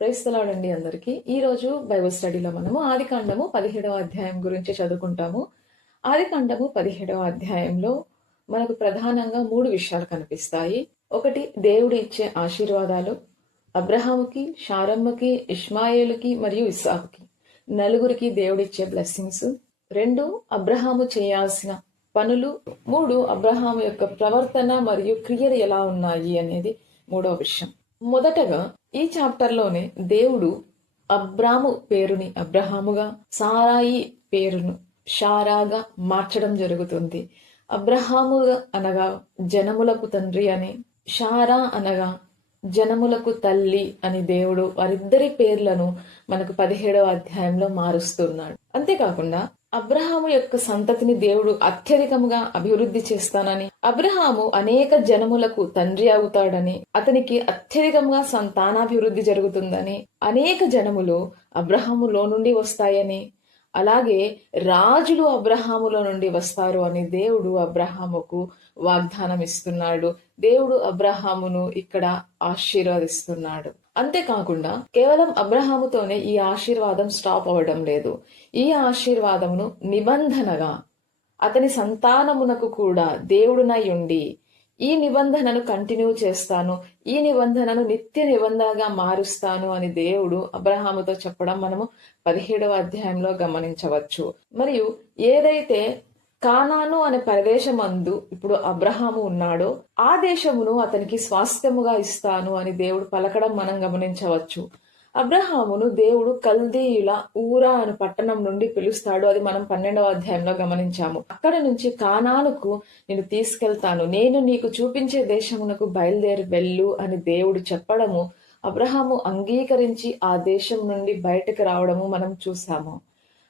Praise the lord అండి అందరికీ. ఈ రోజు బైబిల్ స్టడీలో మనము ఆదికాండము 17వ అధ్యాయం గురించి చదువుకుంటాము. ఆదికాండము 17వ అధ్యాయంలో మనకు ప్రధానంగా 3 విషయాలు కనిపిస్తాయి. ఒకటి, దేవుడు ఇచ్చే ఆశీర్వాదాలు అబ్రహాముకి, షారమ్మకి, ఇష్మాయేలుకి మరియు ఇస్సాకుకి నలుగురికి దేవుడిచ్చే బ్లెస్సింగ్స్. 2, అబ్రహాము చేయాల్సిన పనులు. 3, అబ్రహాము యొక్క ప్రవర్తన మరియు క్రియలు ఎలా ఉన్నాయి అనేది 3వ విషయం. మొదటగా ఈ చాప్టర్ లోనే దేవుడు అబ్రాము పేరుని అబ్రహాముగా, సారాయి పేరును షారాగా మార్చడం జరుగుతుంది. అబ్రహాముగా అనగా జనములకు తండ్రి అని, షారా అనగా జనములకు తల్లి అని దేవుడు వారిద్దరి పేర్లను మనకు 17వ అధ్యాయంలో మారుస్తున్నాడు. అంతేకాకుండా అబ్రహాము యొక్క సంతతిని దేవుడు అత్యధికముగా అభివృద్ధి చేస్తానని, అబ్రహాము అనేక జనములకు తండ్రి అవుతాడని, అతనికి అత్యధికంగా సంతానాభివృద్ధి జరుగుతుందని, అనేక జనములు అబ్రహాములో నుండి వస్తాయని, అలాగే రాజులు అబ్రహాములో నుండి వస్తారు అని దేవుడు అబ్రహాముకు వాగ్దానం ఇస్తున్నాడు. దేవుడు అబ్రహామును ఇక్కడ ఆశీర్వదిస్తున్నాడు. అంతేకాకుండా కేవలం అబ్రహాముతోనే ఈ ఆశీర్వాదం స్టాప్ అవ్వడం లేదు. ఈ ఆశీర్వాదమును నిబంధనగా అతని సంతానమునకు కూడా దేవుడునై ఉండి ఈ నిబంధనను కంటిన్యూ చేస్తాను, ఈ నిబంధనను నిత్య నిబంధనగా మారుస్తాను అని దేవుడు అబ్రహాముతో చెప్పడం మనము 17వ అధ్యాయంలో గమనించవచ్చు. మరియు ఏదైతే కానాను అనే ప్రదేశమందు ఇప్పుడు అబ్రహాము ఉన్నాడో ఆ దేశమును అతనికి స్వాస్థ్యముగా ఇస్తాను అని దేవుడు పలకడం మనం గమనించవచ్చు. అబ్రహామును దేవుడు కల్దీయుల ఊరా అనే పట్టణం నుండి పిలుస్తాడు. అది మనం 12వ అధ్యాయంలో గమనించాము. అక్కడ నుంచి కానానుకు నేను తీసుకెళ్తాను, నేను నీకు చూపించే దేశమునకు బయలుదేరి వెళ్ళు అని దేవుడు చెప్పడము, అబ్రహాము అంగీకరించి ఆ దేశం నుండి బయటకు రావడము మనం చూసాము.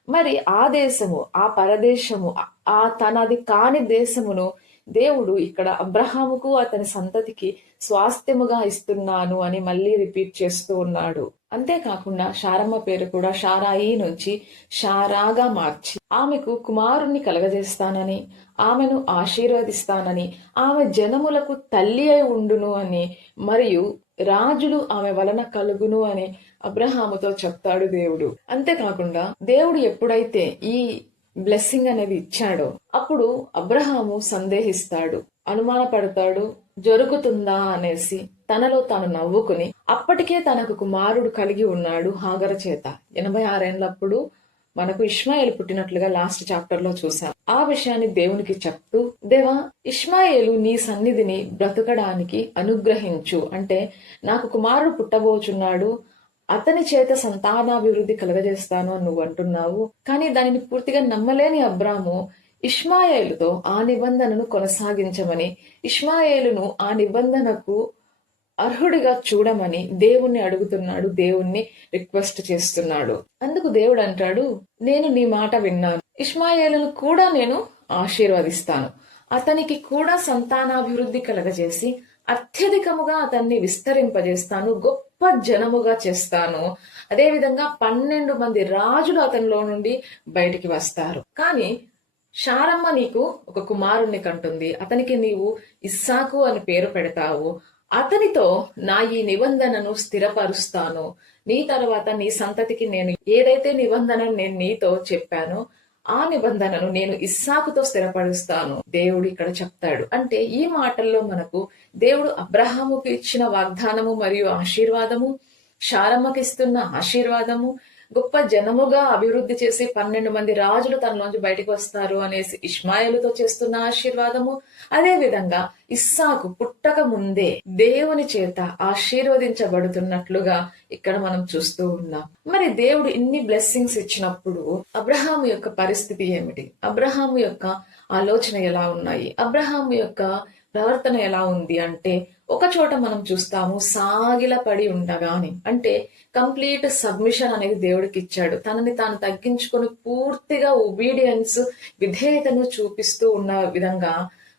మరి ఆ దేశము, ఆ పరదేశము, ఆ తనది కాని దేశమును దేవుడు ఇక్కడ అబ్రహాముకు అతని సంతతికి స్వాస్థ్యముగా ఇస్తున్నాను అని మళ్ళీ రిపీట్ చేస్తూ ఉన్నాడు. అంతేకాకుండా షారమ్మ పేరు కూడా షారాయి నుంచి షారాగా మార్చి ఆమెకు కుమారుణ్ణి కలగజేస్తానని, ఆమెను ఆశీర్వదిస్తానని, ఆమె జనములకు తల్లి అయి ఉండును అని, మరియు రాజులు ఆమె వలన కలుగును అని అబ్రహాముతో చెప్తాడు దేవుడు. అంతేకాకుండా దేవుడు ఎప్పుడైతే ఈ బ్లెస్సింగ్ అనేది ఇచ్చాడో అప్పుడు అబ్రహాము సందేహిస్తాడు, అనుమానపడతాడు, జరుగుతుందా అనేసి తనలో తాను నవ్వుకుని, అప్పటికే తనకు కుమారుడు కలిగి ఉన్నాడు హాగర చేత. 86 ఏళ్లప్పుడు మనకు ఇష్మాయేలు పుట్టినట్లుగా లాస్ట్ చాప్టర్ లో చూసాం. ఆ విషయాన్ని దేవునికి చెప్తూ, దేవా, ఇష్మాయేలు నీ సన్నిధిని బ్రతకడానికి అనుగ్రహించు, అంటే నాకు కుమారుడు పుట్టబోచున్నాడు, అతని చేత సంతానాభివృద్ధి కలగజేస్తాను అని నువ్వు అంటున్నావు. కానీ దానిని పూర్తిగా నమ్మలేని అబ్రాము ఇష్మాయేలుతో ఆ నిబంధనను కొనసాగించమని, ఇష్మాయేలును ఆ నిబంధనకు అర్హుడిగా చూడమని దేవుణ్ణి అడుగుతున్నాడు, దేవుణ్ణి రిక్వెస్ట్ చేస్తున్నాడు. అందుకు దేవుడు అంటాడు, నేను నీ మాట విన్నాను, ఇష్మాయేలును కూడా నేను ఆశీర్వదిస్తాను, అతనికి కూడా సంతానాభివృద్ధి కలగజేసి అత్యధికముగా అతన్ని విస్తరింపజేస్తాను, గొప్ప జనముగా చేస్తాను. అదేవిధంగా 12 మంది రాజులు అతనిలో నుండి బయటికి వస్తారు. కానీ షారమ్మ నీకు ఒక కుమారుణ్ణి కంటుంది, అతనికి నీవు ఇస్సాకు అని పేరు పెడతావు, అతనితో నా ఈ నిబంధనను స్థిరపరుస్తాను, నీ తర్వాత నీ సంతతికి నేను ఏదైతే నిబంధన నేను నీతో చెప్పానో ఆ నిబంధనను నేను ఇస్సాకుతో స్థిరపరుస్తాను దేవుడు ఇక్కడ చెప్తాడు. అంటే ఈ మాటల్లో మనకు దేవుడు అబ్రహాముకు ఇచ్చిన వాగ్దానము మరియు ఆశీర్వాదము, షారమ్మకి ఇస్తున్న ఆశీర్వాదము, గొప్ప జనముగా అభివృద్ధి చేసి 12 మంది రాజులు తనలోంచి బయటకు వస్తారు అనేసి ఇష్మాయేలుతో చేస్తున్న ఆశీర్వాదము, అదే విధంగా ఇస్సాకు పుట్టక ముందే దేవుని చేత ఆశీర్వదించబడుతున్నట్లుగా ఇక్కడ మనం చూస్తూ ఉన్నాం. మరి దేవుడు ఇన్ని బ్లెస్సింగ్స్ ఇచ్చినప్పుడు అబ్రహాము యొక్క పరిస్థితి ఏమిటి, అబ్రహాము యొక్క ఆలోచన ఎలా ఉన్నాయి, అబ్రహాము యొక్క ప్రవర్తన ఎలా ఉంది అంటే, ఒక చోట మనం చూస్తాము సాగిలపడి ఉండగాని, అంటే కంప్లీట్ సబ్మిషన్ అనేది దేవుడికి ఇచ్చాడు. తనని తాను తగ్గించుకొని పూర్తిగా ఒబీడియన్స్, విధేయతను చూపిస్తూ ఉన్న విధంగా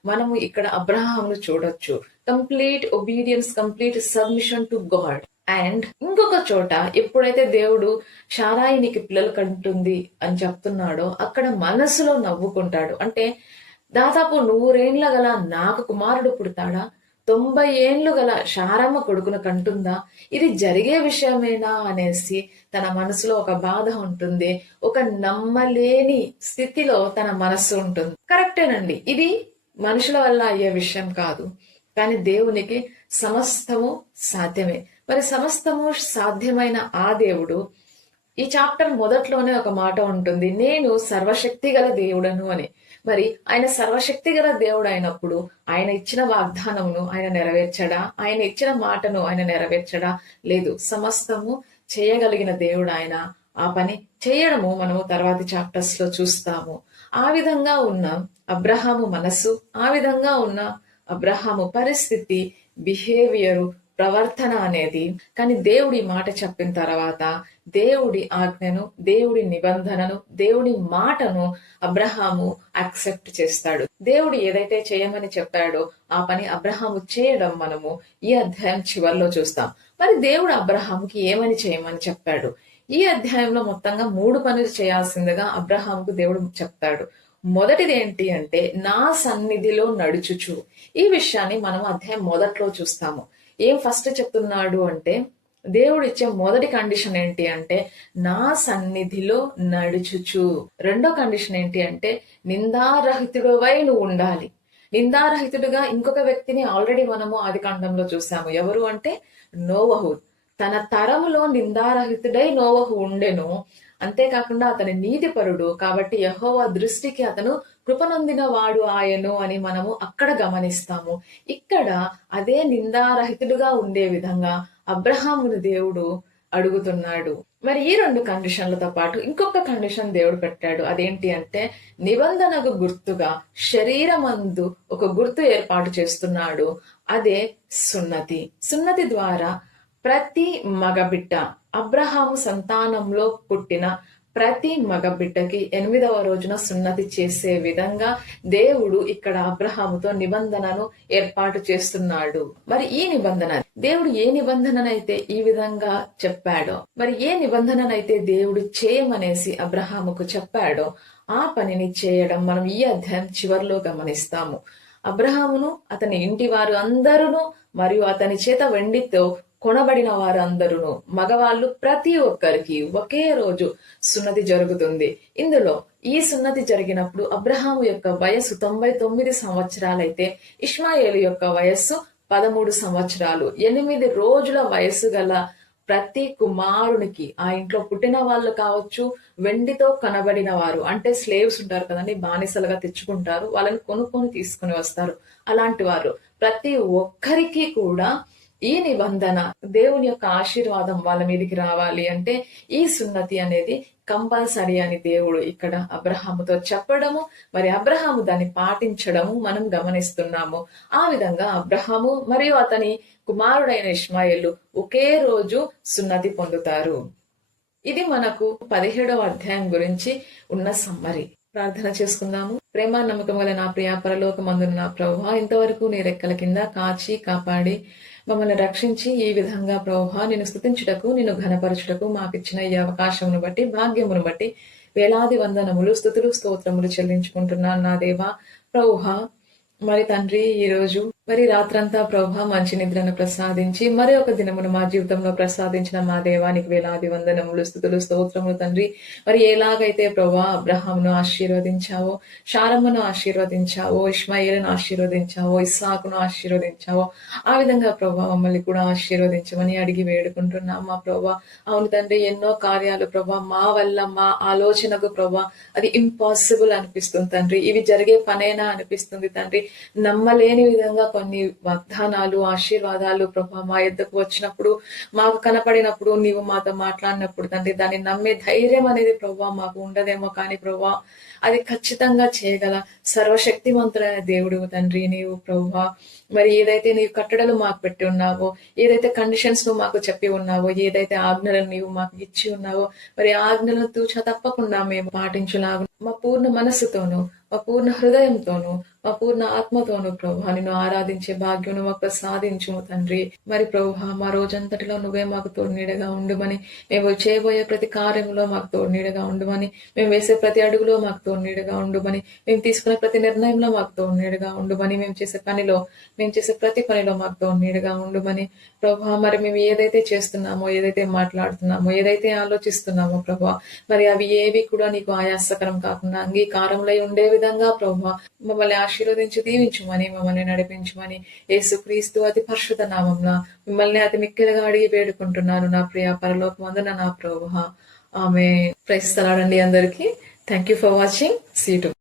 మనము ఇక్కడ అబ్రహామును చూడొచ్చు. Complete obedience, complete submission to God. And ఇంకొక చోట ఎప్పుడైతే దేవుడు షారాయి నీకు పిల్లలు కంటుంది అని చెప్తున్నాడో అక్కడ మనసులో నవ్వుకుంటాడు. అంటే దాదాపు 100 ఏళ్ల గల నాకు కుమారుడు పుడతాడా, 90 ఏండ్లు గల శారమ్మ కొడుకును కంటుందా? ఇది జరిగే విషయమేనా అనేసి తన మనసులో ఒక బాధ ఉంటుంది. ఒక నమ్మలేని స్థితిలో తన మనస్సు ఉంటుంది. కరెక్టేనండి, ఇది మనుషుల వల్ల అయ్యే విషయం కాదు. కానీ దేవునికి సమస్తము సాధ్యమే. మరి సమస్తము సాధ్యమైన ఆ దేవుడు, ఈ చాప్టర్ మొదట్లోనే ఒక మాట ఉంటుంది, నేను సర్వశక్తి గల దేవుడను అని. మరి ఆయన సర్వశక్తి గల దేవుడు అయినప్పుడు ఆయన ఇచ్చిన వాగ్దానమును ఆయన నెరవేర్చడా? ఆయన ఇచ్చిన మాటను ఆయన నెరవేర్చడా? లేదు. సమస్తము చేయగలిగిన దేవుడు ఆయన. ఆ పని చేయడము మనము తర్వాతి చాప్టర్స్ లో చూస్తాము. ఆ విధంగా ఉన్న అబ్రహాము మనస్సు, ఆ విధంగా ఉన్న అబ్రహాము పరిస్థితి, బిహేవియరు, ప్రవర్తన అనేది, కానీ దేవుడి మాట చెప్పిన తర్వాత దేవుడి ఆజ్ఞను, దేవుడి నిబంధనను, దేవుడి మాటను అబ్రహాము యాక్సెప్ట్ చేస్తాడు. దేవుడు ఏదైతే చేయమని చెప్పాడో ఆ పని అబ్రహాము చేయడం మనము ఈ అధ్యాయం చివరిలో చూస్తాం. మరి దేవుడు అబ్రహాముకి ఏమని చేయమని చెప్పాడు? ఈ అధ్యాయంలో మొత్తంగా 3 పనులు చేయాల్సిందిగా అబ్రహాముకు దేవుడు చెప్తాడు. మొదటిది ఏంటి అంటే, నా సన్నిధిలో నడుచుచు. ఈ విషయాన్ని మనం అధ్యాయం మొదట్లో చూస్తాము. ఏం ఫస్ట్ చెప్తున్నాడు అంటే, దేవుడు ఇచ్చే మొదటి కండిషన్ ఏంటి అంటే, నా సన్నిధిలో నడుచుచు. రెండో కండిషన్ ఏంటి అంటే, నిందారహితుడివై నువ్వు ఉండాలి. నిందారహితుడిగా ఇంకొక వ్యక్తిని ఆల్రెడీ మనము ఆదికాండంలో చూసాము. ఎవరు అంటే నోవహు. తన తరములో నిందారహితుడై నోవహు ఉండెను. అంతేకాకుండా అతని నీతిపరుడు కాబట్టి యెహోవా దృష్టికి అతను కృపనొందిన వాడు ఆయను అని మనము అక్కడ గమనిస్తాము. ఇక్కడ అదే నిందారహితుడుగా ఉండే విధంగా అబ్రహామును దేవుడు అడుగుతున్నాడు. మరి ఈ 2 కండిషన్లతో పాటు ఇంకొక కండిషన్ దేవుడు పెట్టాడు. అదేంటి అంటే, నిబంధనకు గుర్తుగా శరీరమందు ఒక గుర్తు ఏర్పాటు చేస్తున్నాడు. అదే సున్నతి. సున్నతి ద్వారా ప్రతి మగబిడ్డ, అబ్రహాము సంతానంలో పుట్టిన ప్రతి మగబిడ్డకి 8వ రోజున సున్నతి చేసే విధంగా దేవుడు ఇక్కడ అబ్రహాముతో నిబంధనను ఏర్పాటు చేస్తున్నాడు. మరి ఈ నిబంధన, దేవుడు ఏ నిబంధననైతే ఈ విధంగా చెప్పాడో, మరి ఏ నిబంధననైతే దేవుడు చేయమనేసి అబ్రహాముకు చెప్పాడో ఆ పనిని చేయడం మనం ఈ అధ్యాయం చివరిలో గమనిస్తాము. అబ్రహామును, అతని ఇంటి వారు అందరూ మరియు అతని చేత వెండితో కొనబడిన వారందరూ, మగవాళ్ళు ప్రతి ఒక్కరికి ఒకే రోజు సున్నతి జరుగుతుంది. ఇందులో ఈ సున్నతి జరిగినప్పుడు అబ్రహాము యొక్క వయస్సు 99 సంవత్సరాలైతే ఇష్మాయేలు యొక్క వయస్సు 13 సంవత్సరాలు. 8 రోజుల వయస్సు గల ప్రతి కుమారునికి, ఆ ఇంట్లో పుట్టిన వాళ్ళు కావచ్చు, వెండితో కనబడిన వారు అంటే స్లేవ్స్ ఉంటారు కదండి, బానిసలుగా తెచ్చుకుంటారు, వాళ్ళని కొనుక్కొని తీసుకుని వస్తారు. అలాంటి వారు ప్రతి ఒక్కరికి కూడా ఈ నిబంధన, దేవుని యొక్క ఆశీర్వాదం వాళ్ళ మీదకి రావాలి అంటే ఈ సున్నతి అనేది కంపల్సరీ అని దేవుడు ఇక్కడ అబ్రహాముతో చెప్పడము, మరి అబ్రహాము దాన్ని పాటించడము మనం గమనిస్తున్నాము. ఆ విధంగా అబ్రహాము మరియు అతని కుమారుడైన ఇష్మాయేలు ఒకే రోజు సున్నతి పొందుతారు. ఇది మనకు 17వ అధ్యాయం గురించి ఉన్న సమ్మరి. ప్రార్థన చేసుకుందాము. ప్రేమ నమ్మకం గల నా ప్రియ పరలోకమందున్న నా ప్రభువా, ఇంతవరకు నీ రెక్కల కింద కాచి కాపాడి మమ్మల్ని రక్షించి ఈ విధంగా ప్రభువా నిన్ను స్తుతించుటకు, నిన్ను ఘనపరచుటకు మాకిచ్చిన ఈ అవకాశమును బట్టి, భాగ్యమును బట్టి వేలాది వందనములు, స్తుతులు, స్తోత్రములు చెల్లించుకుంటున్నాను నా దేవా. ప్రభువా, మరి తండ్రి, ఈ రోజు మరి రాత్రంతా ప్రభా మంచి నిద్రను ప్రసాదించి మరి ఒక దినమును మా జీవితంలో ప్రసాదించిన మా దేవానికి వేలాది వందనములు, స్తుతులు, స్తోత్రములు తండ్రి. మరి ఎలాగైతే ప్రభా అబ్రహామును ఆశీర్వదించావో, శారమ్మను ఆశీర్వదించావో, ఇష్మాయేలును ఆశీర్వదించావో, ఇస్సాకును ఆశీర్వదించావో, ఆ విధంగా ప్రభా మమ్మల్ని కూడా ఆశీర్వదించమని అడిగి వేడుకుంటున్నాం మా ప్రభా. అవును తండ్రి, ఎన్నో కార్యాలు ప్రభా మా వల్ల, మా ఆలోచనకు ప్రభా అది ఇంపాసిబుల్ అనిపిస్తుంది తండ్రి. ఇవి జరిగే పనేనా అనిపిస్తుంది తండ్రి. నమ్మలేని విధంగా కొన్ని వాగ్దానాలు, ఆశీర్వాదాలు ప్రభా మా యొద్దకు వచ్చినప్పుడు, మాకు కనపడినప్పుడు, నీవు మాతో మాట్లాడినప్పుడు తండ్రి దాన్ని నమ్మే ధైర్యం అనేది ప్రభా మాకు ఉండదేమో, కానీ ప్రభా అది ఖచ్చితంగా చేయగల సర్వశక్తిమంతుడైన దేవుడు తండ్రి నీవు ప్రభా. మరి ఏదైతే నీవు కట్టడలు మాకు పెట్టి ఉన్నావో, ఏదైతే కండిషన్స్ నువ్వు మాకు చెప్పి ఉన్నావో, ఏదైతే ఆజ్ఞలను నీవు మాకు ఇచ్చి ఉన్నావో, మరి ఆజ్ఞలను తూచా తప్పకుండా మేము పాటించులాగా మా పూర్ణ మనస్సుతోనూ, మా పూర్ణ హృదయంతోనూ, మా పూర్ణ ఆత్మతోనూ ప్రభువా నిన్ను ఆరాధించే భాగ్యమును మాకు ప్రసాదించుము తండ్రి. మరి ప్రభువా మా రోజంతటిలో నువ్వే మాకు తోడు నీడగా ఉండుమని, మేము చేయబోయే ప్రతి కార్యంలో మాకు తోడు నీడగా ఉండుమని, మేము వేసే ప్రతి అడుగులో మాకు తోడు నీడగా ఉండుమని, మేము తీసుకునే ప్రతి నిర్ణయంలో మాకు తోడు నీడగా ఉండుమని, మేము చేసే ప్రతి పనిలో మాకు తోడు నీడగా ఉండుమని ప్రభువా. మరి మేము ఏదైతే చేస్తున్నామో, ఏదైతే మాట్లాడుతున్నామో, ఏదైతే ఆలోచిస్తున్నామో ప్రభువా, మరి అవి ఏవి కూడా నీకు ఆయాసకరం కాకుండా అంగీకారంలో ఉండే విధంగా ప్రభువా మమ్మల్ని ఆశీర్వదించి దీవించుమని, మమ్మల్ని నడిపించుమని యేసుక్రీస్తు అతి పరిశుద్ధ నామంలో మిమ్మల్ని అతి మిక్కిలిగా అడిగి వేడుకుంటున్నాను నా ప్రియ పరలోకమందున నా ప్రభువా. ఆమె ప్రైజ్ ది లార్డ్ అందరికీ. Thank you for watching. See you.